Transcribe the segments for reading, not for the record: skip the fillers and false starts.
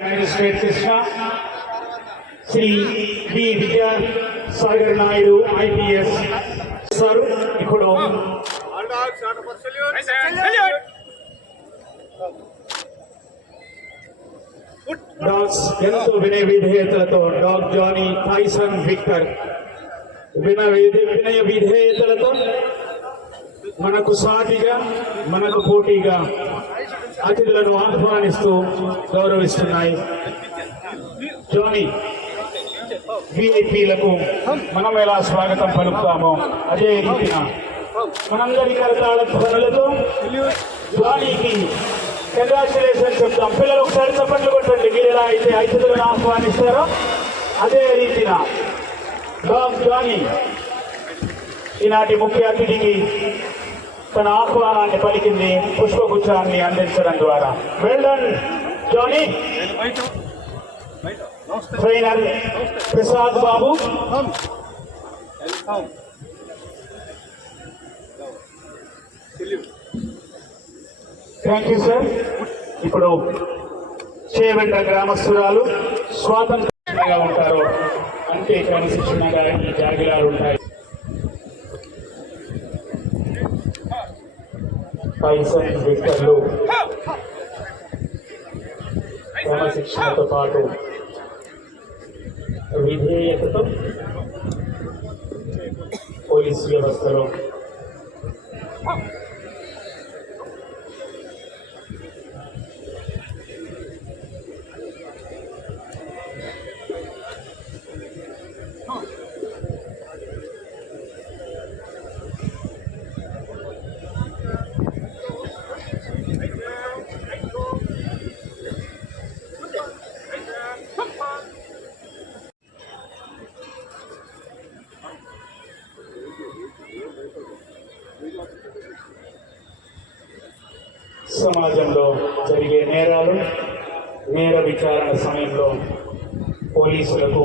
Magistrate Krishna Shri వి విద్యా Sagar Naidu IPS sir ఇప్పుడు dogs ఎంతో వినయ విధేయతలతో డాగ్ జానీ టైసన్ విక్టర్ వినయ విధేయతలతో మనకు సాటిగా మనకు పోటీగా అతిథులను ఆహ్వానిస్తూ గౌరవిస్తున్నాయి. జానీ విఐపీలకు మనం ఎలా స్వాగతం పలుకుతామో అదే రీతిన మనందరి కరతాళ ధ్వనులతో జానీకి కంగ్రాచులేషన్ చెప్తాం. పిల్లలు ఒకసారి చప్పట్లు కొట్టండి. మీరు ఎలా అయితే అతిథులను ఆహ్వానిస్తారో అదే రీతిన డాగ్ జానీ ఈనాటి ముఖ్య అతిథికి తన ఆహ్వానాన్ని పలికింది పుష్పగుచ్చాన్ని అందించడం ద్వారా. Well done Johnny. Trainer Prasad Babu. Thank you sir. ఇప్పుడు చేవెండ గ్రామస్తురాలు స్వాతంత్రంగా ఉంటారు అంతే క్రమశిక్షణగా ఈ జాగిలాలు ఉంటాయి. టైసన్ విక్టర్లు క్రమశిక్షణతో పాటు విధేయతతో పోలీస్ వ్యవస్థలో సమాజంలో జరిగే నేరాలు నేర విచారణ సమయంలో పోలీసులకు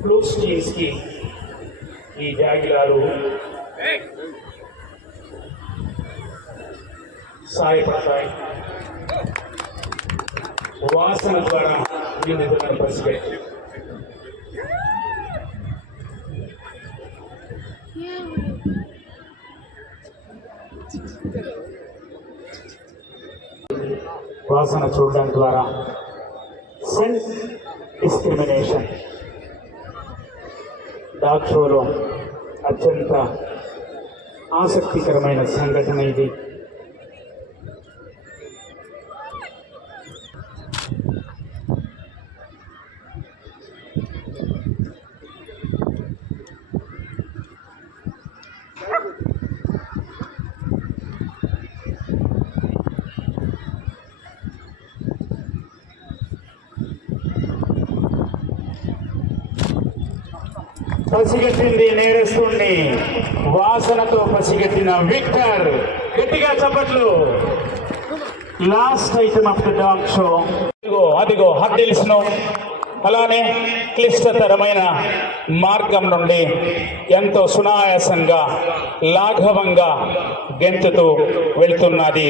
క్లూస్ టీమ్స్కి ఈ జాగిలాలు సహాయపడతాయి. వాసన ద్వారా నిందితులను పసిగట్టి వాసన చూడడం ద్వారా సెన్స్ డిస్క్రిమినేషన్ డాగ్ షోలో అత్యంత ఆసక్తికరమైన సంఘటన ఇది. పసిగట్టింది నేరస్తుణ్ణి వాసనతో పసిగట్టిన విక్టర్. గట్టిగా చప్పట్లు. Last item of the dog show. అదిగో హర్డిల్స్ ను అలానే క్లిష్టతరమైన మార్గం నుండి ఎంతో సునాయాసంగా లాఘవంగా గెంతుతూ వెళ్తున్నది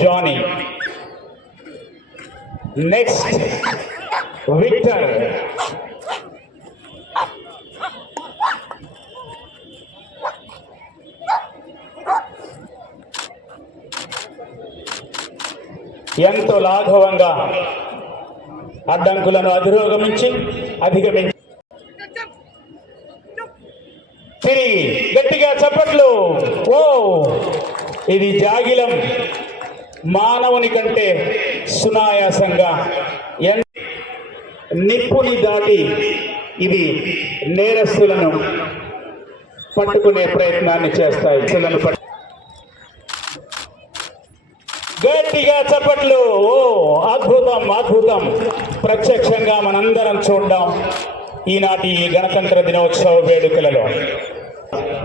జానీ. Next Victor. ఎంతో లాఘవంగా అడ్డంకులను అధిగమించి తిరిగి గట్టిగా చప్పట్లు. ఓ, ఇది జాగిలం మానవుని కంటే సునాయాసంగా నిప్పుని దాటి ఇది నేరస్తులను పట్టుకునే ప్రయత్నాన్ని చేస్తాయి. గట్టిగా చప్పట్లు. ఓ, అద్భుతం అద్భుతం. ప్రత్యక్షంగా మనందరం చూద్దాం ఈనాటి గణతంత్ర దినోత్సవ వేడుకలలో.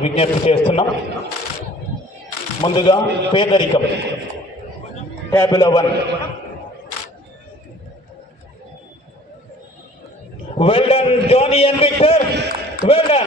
విజ్ఞప్తి చేస్తున్నాం. ముందుగా పేదరికం ట్యాబులో 1. Well done Johnny and Victor. Well done.